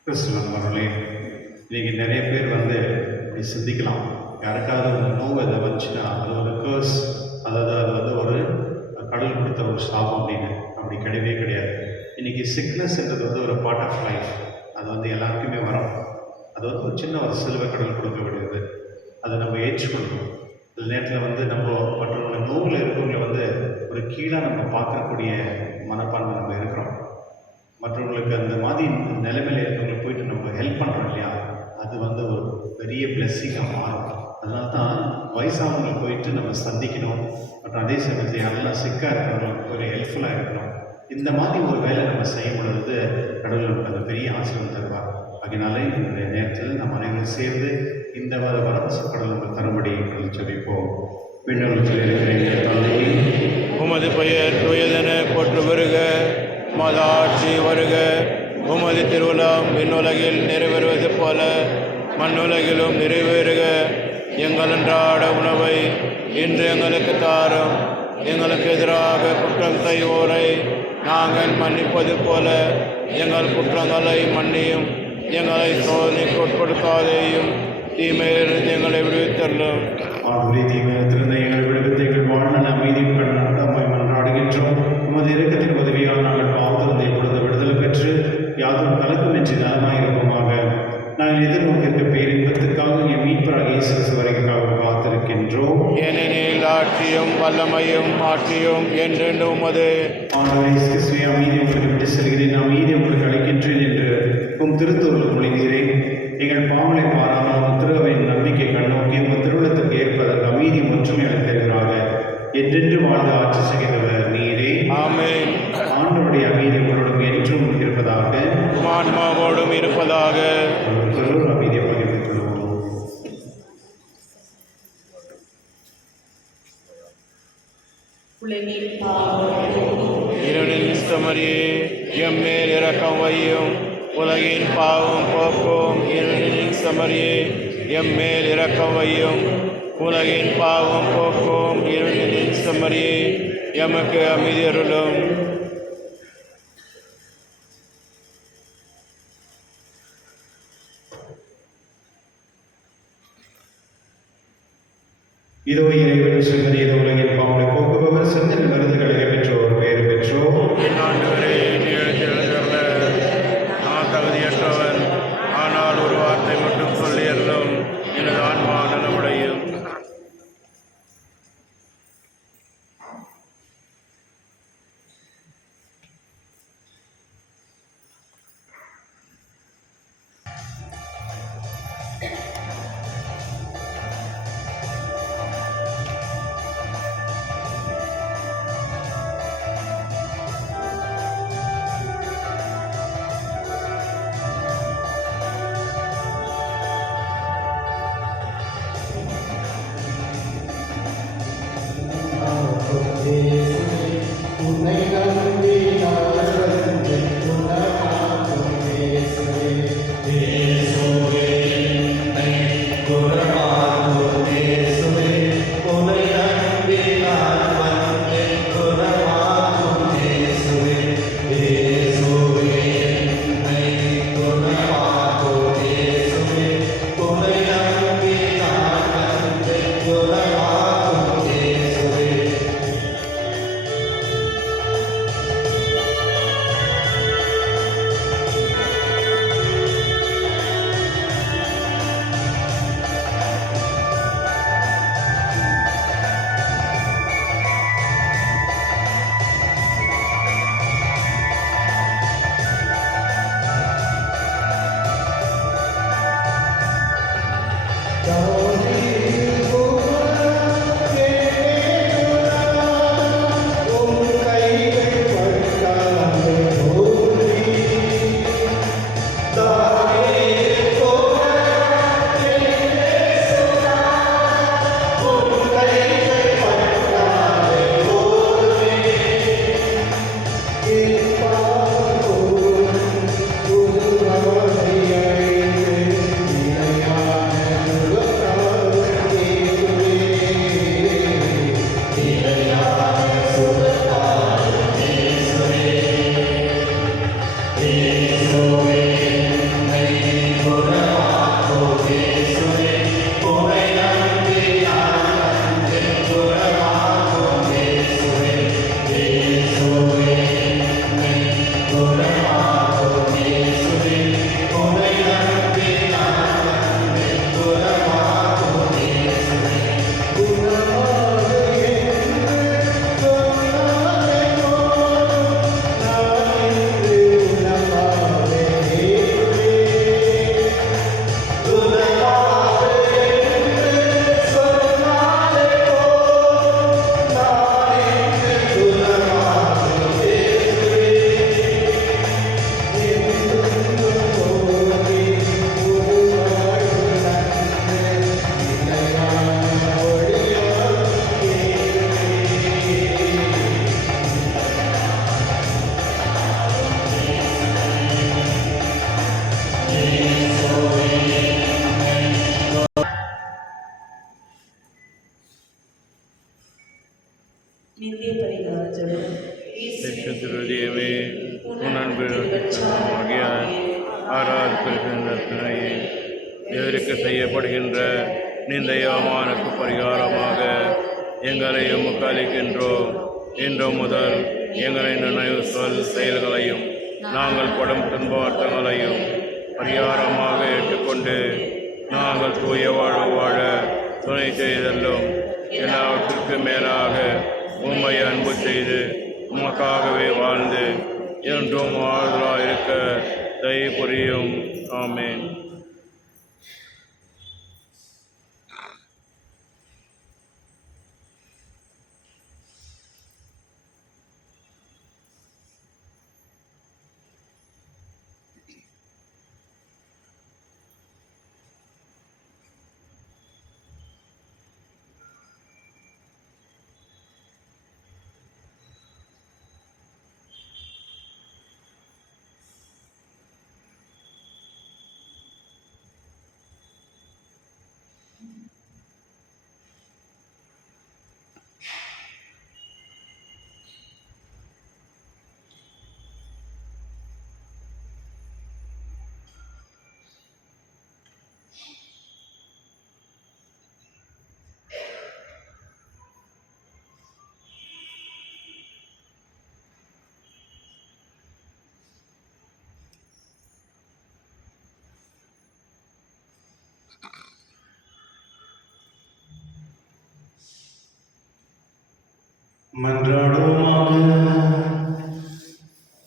கிறிஸ்துவன் மகளே, இன்னைக்கு நிறைய பேர் இப்படி சிந்திக்கலாம். யாருக்காவது ஒரு நோவு அதை வந்துச்சுன்னா அது ஒரு கேர்ஸ், அதாவது அது ஒரு கடவுள் கொடுத்த ஒரு சாபம் அப்படின்னு. அப்படி கிடையவே கிடையாது. இன்னைக்கு சிக்னஸ்ன்றது ஒரு பார்ட் ஆஃப் லைஃப். அது எல்லாருக்குமே வரும். அது ஒரு சின்ன ஒரு சிலுவை கடவுள் கொடுக்க வேண்டியது. அதை நம்ம ஏற்றுக்கொள்ளணும். சில நேரத்தில் நம்ம மற்றவங்க நோவில் இருக்கவங்களை ஒரு கீழாக நம்ம பார்க்கக்கூடிய மனப்பான்மை நம்ம இருக்கிறோம். மற்றவங்களுக்கு அந்த மாதிரி நிலைமையில் இருக்கவங்களுக்கு போயிட்டு நம்ம ஹெல்ப் பண்ணுறோம் இல்லையா, அது ஒரு பெரிய பிளெஸ்ஸிங்காக மாறும். அதனால தான் வயசானவங்களுக்கு போயிட்டு நம்ம சந்திக்கணும். மற்றும் அதே சமயத்தில் யாரெல்லாம் சிக்காக இருக்கிறவங்களுக்கு ஒரு ஹெல்ப்ஃபுல்லாக இருக்கணும். இந்த மாதிரி ஒரு வேலை நம்ம செய்யும் பொழுது கடவுள் நமக்கு அந்த பெரிய ஆசீர்வாதம் தருவார். அதனால இந்த நேரத்தில் நம்ம அனைவரும் சேர்ந்து இந்த வரவச கடவுள் நம்ம தரும்படி ஜெபிப்போம். விண்ணகத்தில் இருக்கிற எங்கள் தந்தையே, உமது பெயர் தூயதென போற்று வருக, உமது ஆட்சி வருக, உமது திருவுளம் விண்ணுலகில் நிறைவேறுவது போல மண்ணுலகிலும் நிறைவேறுக. எங்கள் அன்றாட உணவை இன்று எங்களுக்கு தாரும். எங்களுக்கு எதிராக குற்றம் செய்வோரை நாங்கள் மன்னிப்பது போல எங்கள் குற்றங்களை மன்னியும். எங்களை சோதனைக்கு உட்படுத்தாதேயும், தீமையிலிருந்து எங்களை விடுவித்தள்ளும். ஆண்டுடைய தீமையிலிருந்து எங்கள் விடுவித்து எங்கள் வாழ்நாள் அமைதியும் நம்மை மன்றாடுகிறோம். மன்றாடுகின்றோம். உமது இரக்கத்தின் உதவியால் நாங்கள் பாவத்திலிருந்து இப்பொழுது விடுதலை பெற்று யாதும் கலக்கமின்றி நலமாயிருப்போமாக. நாங்கள் எதிர்நோக்கியிருக்க பேரின்பத்துக்காக என் மீட்பராக இயேசு கிறிஸ்து வருகைக்காக காத்திருக்கின்றோம். ஏனெனில் ஆட்சியும் வல்லமையும் ஆட்சியும் என்றென்று உமது. ஆண்டவரே இயேசு கிறிஸ்துவே, அமைதி உங்களுக்கு விட்டு செல்கிறேன், அமைதி உங்களுக்கு அளிக்கின்றேன் என்று உம் திருத்தூரில் மொழிகிறேன். எங்கள் பாவங்களை பாராமல் உம் திருவையின் நம்பிக்கை கண்ணோக்கி உம் திருவுள்ளத்துக்கு ஏற்பதற்கு அமைதி ஒற்றுமை அளித்தருகிறாக. என்றென்று வாழ்ந்து ஆட்சி செய்கிறவர் நீரே. ஆமென். ஆண்டவருடைய அமைதி உங்களோடும் என்றும் இருப்பதாக. ஆன்மாவோடும் இருப்பதாக. அமைதியை பகிர்ந்து கொள்வோம். இருளின் சமரியே, எம்மேல் இரக்கம் வையும். உலகின் பாவம் போக்கும் இருளின் சமரியே, எம்மேல் இரக்கம் வையும். உலகின் பாவம் போக்கும் இருளின் சமரியே, எமக்கு அமைதி அருளும். இதோ இறைவன் சிந்தனை உலகின் பாவனை போக்குபவர், சிந்தனை மருந்துகளை பெற்றோர் பேறு பெற்றோர். என் ஆண்டவரே, நீர் எழுந்தருள நான் தகுதியற்றவன், ஆனால் ஒரு வார்த்தை மட்டும் சொல்லி அருளும், எனது ஆன்மா நலமடையும். நித்திய பரிகார ஜெபம். திருதியவே உன் அன்பு ஆகிய ஆராதனையை எதிர்க்க செய்யப்படுகின்ற நிந்தைய அவமானுக்கு பரிகாரமாக எங்களை உமக்கு அளிக்கின்றோம். இன்று முதல் எங்களின் நினைவு சொல் செயல்களையும் நாங்கள் படும் துன்பார்த்தங்களையும் பரிகாரமாக ஏற்றுக்கொண்டு நாங்கள் தூய வாழ்வு வாழ துணை செய்தல்லும் எல்லாவற்றிற்கும் மேலாக உம்மை அன்பு செய்து உமக்காகவே வாழ்ந்து என்றும் வாழ்வராயிருக்க தயவு புரியும். ஆமென். மன்றாடுவோமாக.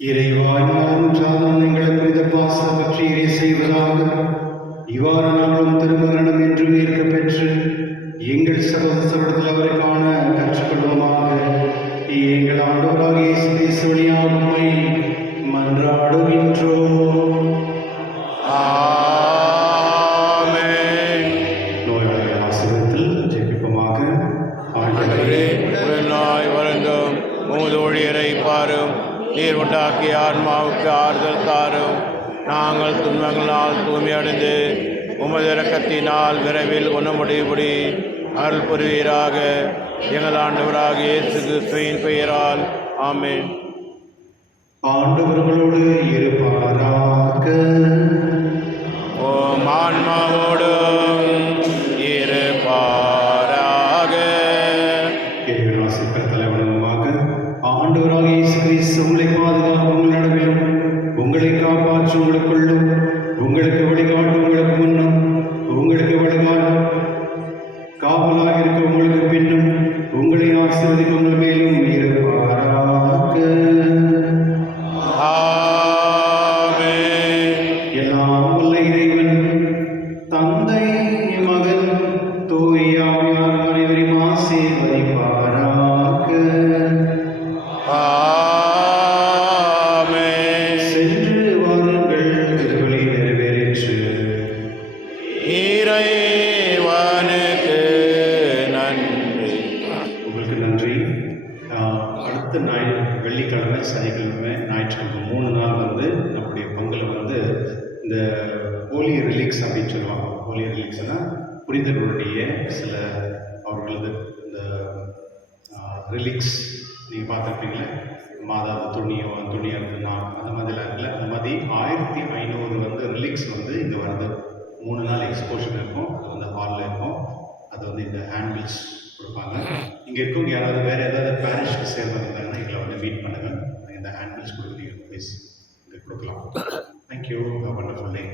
இறைவாய் ஒன்றாலும் எங்களுக்கு இந்த பாசம் பற்றி இறை செய்வதாக இவ்வாறு நாங்களும் திருமரணம் என்று ஏற்க பெற்று எங்கள் சகோதரத்தில் அவரை காண கற்றுக்கொள்வோமாக. எங்கள் ஆண்டவராக இயேசு கிறிஸ்து வழியாக உம்மை மன்றாடுகின்றோம். ஆமென். நோயாளிகள் ஆசிரியத்தில் ஜெபிப்போமாக. ஆண்டவரே, உடனாய் வருந்தும் உமது ஊழியரை பாரும். நீர் உண்டாக்கிய ஆன்மாவுக்கு ஆறுதல் தாரும். நாங்கள் துன்பங்களால் தூய்மையடைந்து உமது இரக்கத்தினால் விரைவில் குணமுடையபடி அருள் புரிவீராக. எங்கள் ஆண்டவராக இயேசு கிறிஸ்துவின் பெயரால் ஆமென். ஆண்டவர்களோடு இருப்பாராக. ஓம் ஆன்மாவோடும் இருப்பாராக. இறைவனாசிரியர் தலைவனுமாக ஆண்டவராக இயேசு கிறிஸ்து உங்களை பாதுகாப்பு உங்கள் நடுவிலும் உங்களை காப்பாற்ற உங்களுக்குள்ளும் உங்களுக்கு வழிகாட்டு உங்களுக்கு முன்னும் உங்களுக்கு வழிகாட்டும் காவலாக இருக்க உங்களுக்கு பின்னும் உங்களை ஆசீர்வதிக்க உங்கள் மேலும் இருப்பாராக. ஆமென். எல்லாம் வல்ல இறைவன் தந்தை மகன் தூய ஆவியார் அனைவரையும் ஆசீர்வதிப்பாராக. ஆமென். சென்று வாருங்கள், திருப்பலி நிறைவேறிற்று. இறைவனுக்கு நன்றி. உங்களுக்கு நன்றி. அடுத்த வெள்ளிக்கிழமை, சனிக்கிழமை, ஞாயிற்றுக்கிழமை 3 நாள் வந்து நம்முடைய பங்கில் வந்து இந்த ஹோலி ரிலீக்ஸ் அப்படின்னு சொல்லுவாங்க. ஹோலி ரிலீக்ஸ்னால் புரிதர்களுடைய சில அவர்களது இந்த ரிலீக்ஸ் நீங்கள் பார்த்துருப்பீங்களே, மாதா துணியறது நான் அந்த மாதிரிலாம் இருக்குல்ல, அந்த மாதிரி 1500 வந்து ரிலீக்ஸ் வந்து இங்கே வருது. 3 நாள் எக்ஸ்போஷன் இருக்கும். அது வந்து ஹாலில் இருக்கும். அது வந்து இந்த ஹேண்ட்பில்ஸ் கொடுப்பாங்க. இங்கே இருக்கவங்க யாராவது வேறு ஏதாவது பேரிஷ்க்கு சேர்ந்தாங்கன்னா எங்களை வந்து மீட் பண்ணுங்கள். இந்த ஹேண்ட்பில்ஸ் கொடுக்குறீங்க ப்ளீஸ் இங்கே கொடுக்கலாம். தேங்க்யூ. வண்டர்ஃபுல் டே.